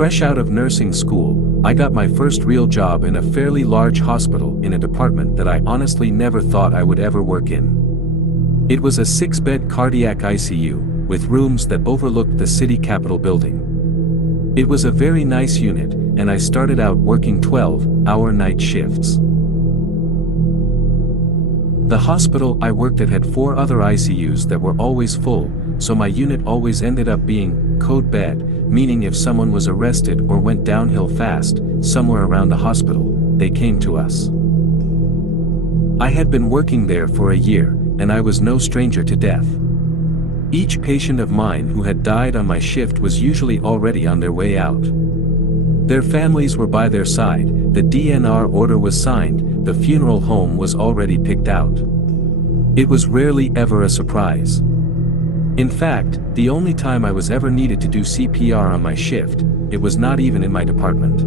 Fresh out of nursing school, I got my first real job in a fairly large hospital in a department that I honestly never thought I would ever work in. It was a 6-bed cardiac ICU, with rooms that overlooked the city capitol building. It was a very nice unit, and I started out working 12-hour night shifts. The hospital I worked at had 4 other ICUs that were always full, so my unit always ended up being code bed, meaning if someone was arrested or went downhill fast, somewhere around the hospital, they came to us. I had been working there for a year, and I was no stranger to death. Each patient of mine who had died on my shift was usually already on their way out. Their families were by their side, the DNR order was signed, the funeral home was already picked out. It was rarely ever a surprise. In fact, the only time I was ever needed to do CPR on my shift, it was not even in my department.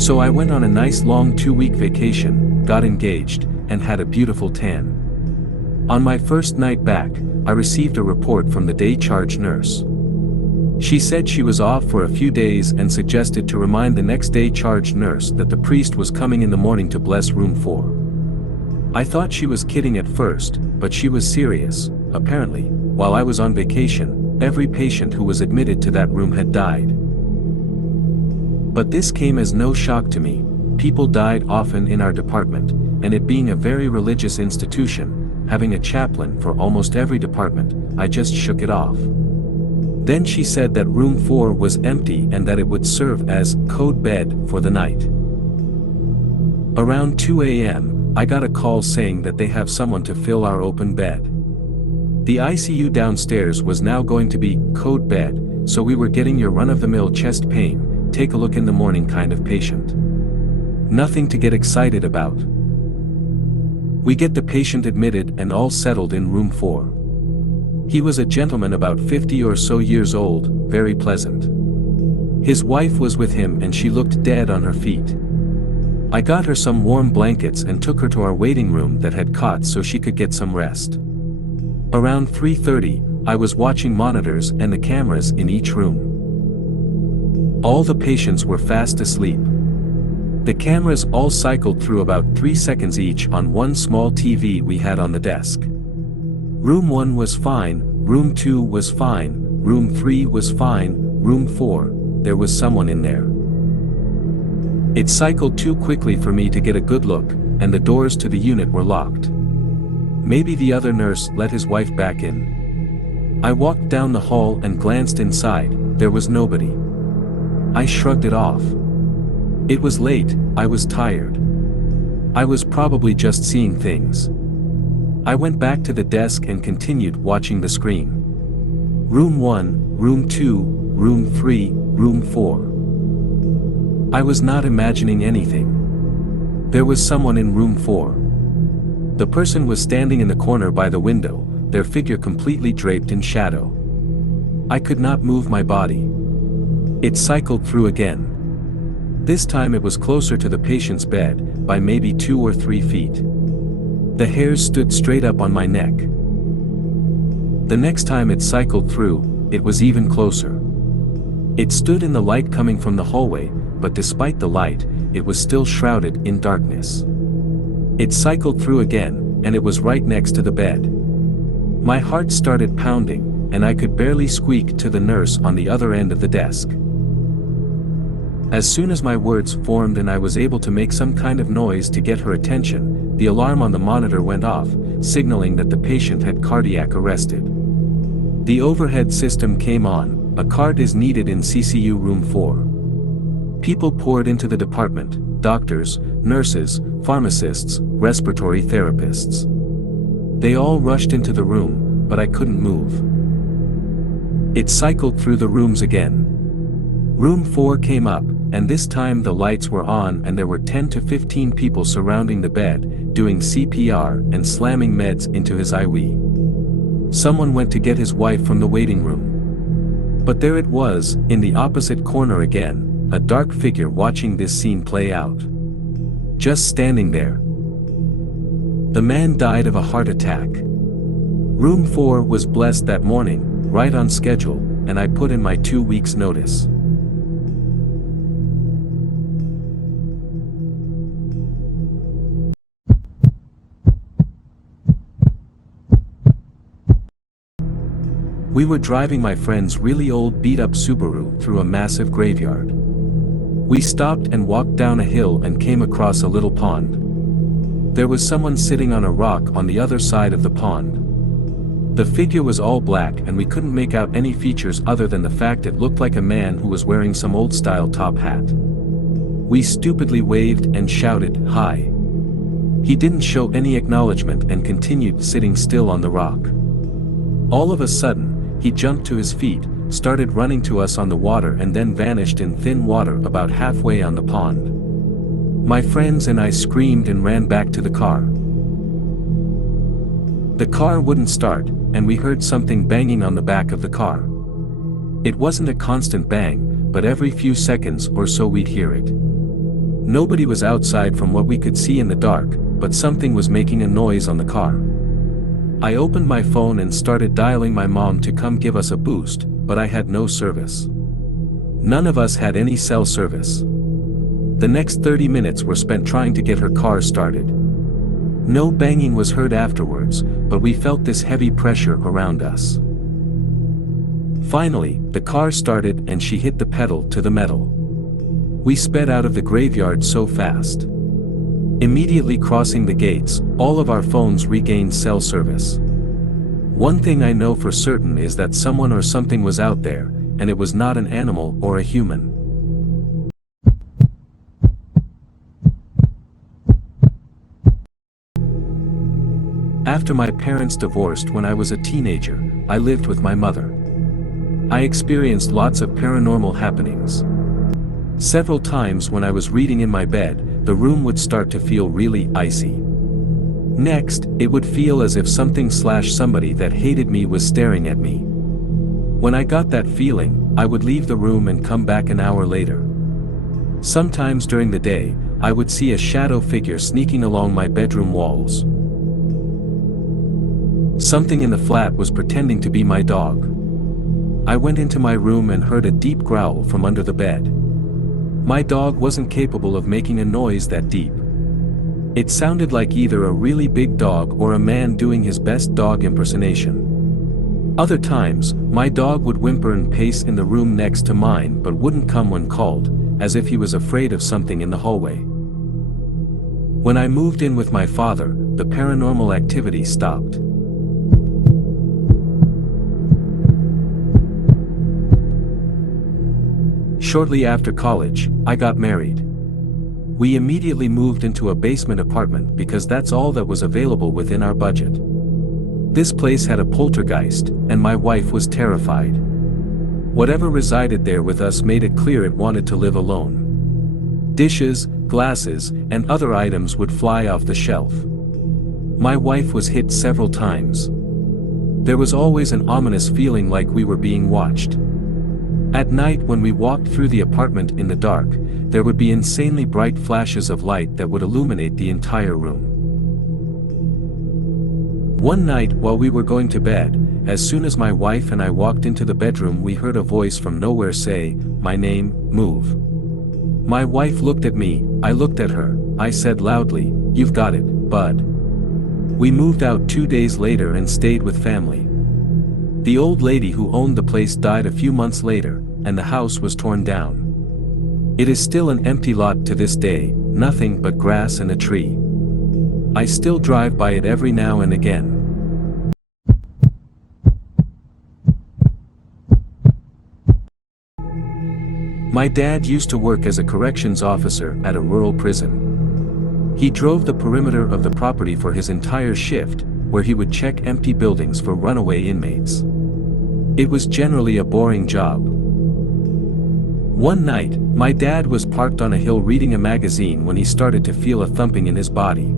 So I went on a nice long 2-week vacation, got engaged, and had a beautiful tan. On my first night back, I received a report from the day charge nurse. She said she was off for a few days and suggested to remind the next day charge nurse that the priest was coming in the morning to bless room 4. I thought she was kidding at first, but she was serious. Apparently, while I was on vacation, every patient who was admitted to that room had died. But this came as no shock to me. People died often in our department, and it being a very religious institution, having a chaplain for almost every department, I just shook it off. Then she said that room 4 was empty and that it would serve as code bed for the night. Around 2 a.m., I got a call saying that they have someone to fill our open bed. The ICU downstairs was now going to be code bed, so we were getting your run-of-the-mill chest pain, take a look in the morning kind of patient. Nothing to get excited about. We get the patient admitted and all settled in room 4. He was a gentleman about 50 or so years old, very pleasant. His wife was with him and she looked dead on her feet. I got her some warm blankets and took her to our waiting room that had cots so she could get some rest. Around 3:30, I was watching monitors and the cameras in each room. All the patients were fast asleep. The cameras all cycled through about 3 seconds each on one small TV we had on the desk. Room 1 was fine, room 2 was fine, room 3 was fine, room 4, there was someone in there. It cycled too quickly for me to get a good look, and the doors to the unit were locked. Maybe the other nurse let his wife back in. I walked down the hall and glanced inside, there was nobody. I shrugged it off. It was late, I was tired. I was probably just seeing things. I went back to the desk and continued watching the screen. Room 1, room 2, room 3, room 4. I was not imagining anything. There was someone in room 4. The person was standing in the corner by the window, their figure completely draped in shadow. I could not move my body. It cycled through again. This time it was closer to the patient's bed, by maybe 2 or 3 feet. The hairs stood straight up on my neck. The next time it cycled through, it was even closer. It stood in the light coming from the hallway, but despite the light, it was still shrouded in darkness. It cycled through again, and it was right next to the bed. My heart started pounding, and I could barely squeak to the nurse on the other end of the desk. As soon as my words formed and I was able to make some kind of noise to get her attention, the alarm on the monitor went off, signaling that the patient had cardiac arrested. The overhead system came on, a cart is needed in CCU room 4. People poured into the department, doctors, nurses, pharmacists, respiratory therapists. They all rushed into the room, but I couldn't move. It cycled through the rooms again. Room 4 came up, and this time the lights were on and there were 10 to 15 people surrounding the bed, doing CPR and slamming meds into his IV. Someone went to get his wife from the waiting room. But there it was, in the opposite corner again, a dark figure watching this scene play out. Just standing there. The man died of a heart attack. Room 4 was blessed that morning, right on schedule, and I put in my 2 weeks' notice. We were driving my friend's really old beat-up Subaru through a massive graveyard. We stopped and walked down a hill and came across a little pond. There was someone sitting on a rock on the other side of the pond. The figure was all black and we couldn't make out any features other than the fact it looked like a man who was wearing some old-style top hat. We stupidly waved and shouted, "Hi." He didn't show any acknowledgement and continued sitting still on the rock. All of a sudden, he jumped to his feet, started running to us on the water and then vanished in thin water about halfway on the pond. My friends and I screamed and ran back to the car. The car wouldn't start, and we heard something banging on the back of the car. It wasn't a constant bang, but every few seconds or so we'd hear it. Nobody was outside from what we could see in the dark, but something was making a noise on the car. I opened my phone and started dialing my mom to come give us a boost, but I had no service. None of us had any cell service. The next 30 minutes were spent trying to get her car started. No banging was heard afterwards, but we felt this heavy pressure around us. Finally, the car started and she hit the pedal to the metal. We sped out of the graveyard so fast. Immediately crossing the gates, all of our phones regained cell service. One thing I know for certain is that someone or something was out there, and it was not an animal or a human. After my parents divorced when I was a teenager, I lived with my mother. I experienced lots of paranormal happenings. Several times when I was reading in my bed, the room would start to feel really icy. Next, it would feel as if somebody that hated me was staring at me. When I got that feeling, I would leave the room and come back an hour later. Sometimes during the day, I would see a shadow figure sneaking along my bedroom walls. Something in the flat was pretending to be my dog. I went into my room and heard a deep growl from under the bed. My dog wasn't capable of making a noise that deep. It sounded like either a really big dog or a man doing his best dog impersonation. Other times, my dog would whimper and pace in the room next to mine but wouldn't come when called, as if he was afraid of something in the hallway. When I moved in with my father, the paranormal activity stopped. Shortly after college, I got married. We immediately moved into a basement apartment because that's all that was available within our budget. This place had a poltergeist, and my wife was terrified. Whatever resided there with us made it clear it wanted to live alone. Dishes, glasses, and other items would fly off the shelf. My wife was hit several times. There was always an ominous feeling like we were being watched. At night when we walked through the apartment in the dark, there would be insanely bright flashes of light that would illuminate the entire room. One night while we were going to bed, as soon as my wife and I walked into the bedroom we heard a voice from nowhere say, "My name, move." My wife looked at me, I looked at her, I said loudly, "You've got it, bud." We moved out 2 days later and stayed with family. The old lady who owned the place died a few months later, and the house was torn down. It is still an empty lot to this day, nothing but grass and a tree. I still drive by it every now and again. My dad used to work as a corrections officer at a rural prison. He drove the perimeter of the property for his entire shift, where he would check empty buildings for runaway inmates. It was generally a boring job. One night, my dad was parked on a hill reading a magazine when he started to feel a thumping in his body.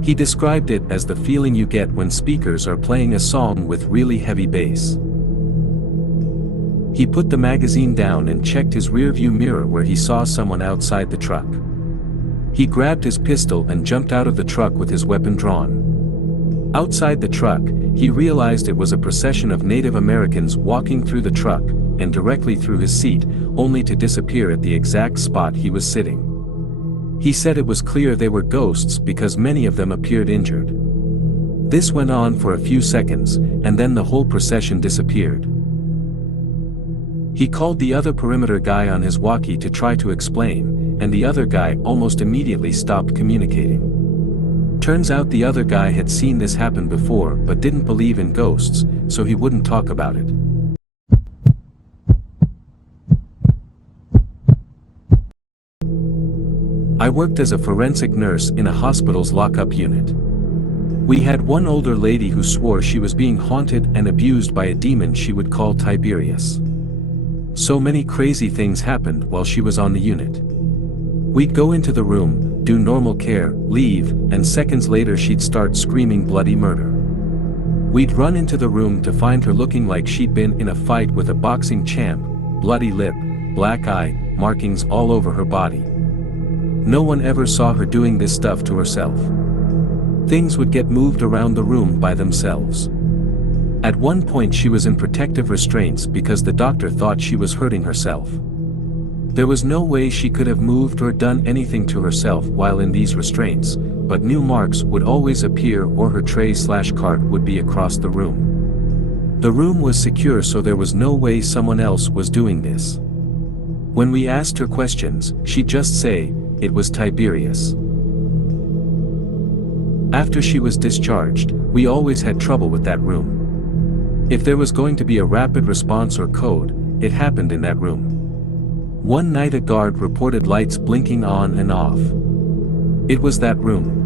He described it as the feeling you get when speakers are playing a song with really heavy bass. He put the magazine down and checked his rearview mirror where he saw someone outside the truck. He grabbed his pistol and jumped out of the truck with his weapon drawn. Outside the truck, he realized it was a procession of Native Americans walking through the truck, and directly through his seat, only to disappear at the exact spot he was sitting. He said it was clear they were ghosts because many of them appeared injured. This went on for a few seconds, and then the whole procession disappeared. He called the other perimeter guy on his walkie to try to explain, and the other guy almost immediately stopped communicating. Turns out the other guy had seen this happen before but didn't believe in ghosts, so he wouldn't talk about it. I worked as a forensic nurse in a hospital's lockup unit. We had one older lady who swore she was being haunted and abused by a demon she would call Tiberius. So many crazy things happened while she was on the unit. We'd go into the room, do normal care, leave, and seconds later she'd start screaming bloody murder. We'd run into the room to find her looking like she'd been in a fight with a boxing champ, bloody lip, black eye, markings all over her body. No one ever saw her doing this stuff to herself. Things would get moved around the room by themselves. At one point she was in protective restraints because the doctor thought she was hurting herself. There was no way she could have moved or done anything to herself while in these restraints, but new marks would always appear or her tray/cart would be across the room. The room was secure, so there was no way someone else was doing this. When we asked her questions, she'd just say, "It was Tiberius." After she was discharged, we always had trouble with that room. If there was going to be a rapid response or code, it happened in that room. One night a guard reported lights blinking on and off. It was that room.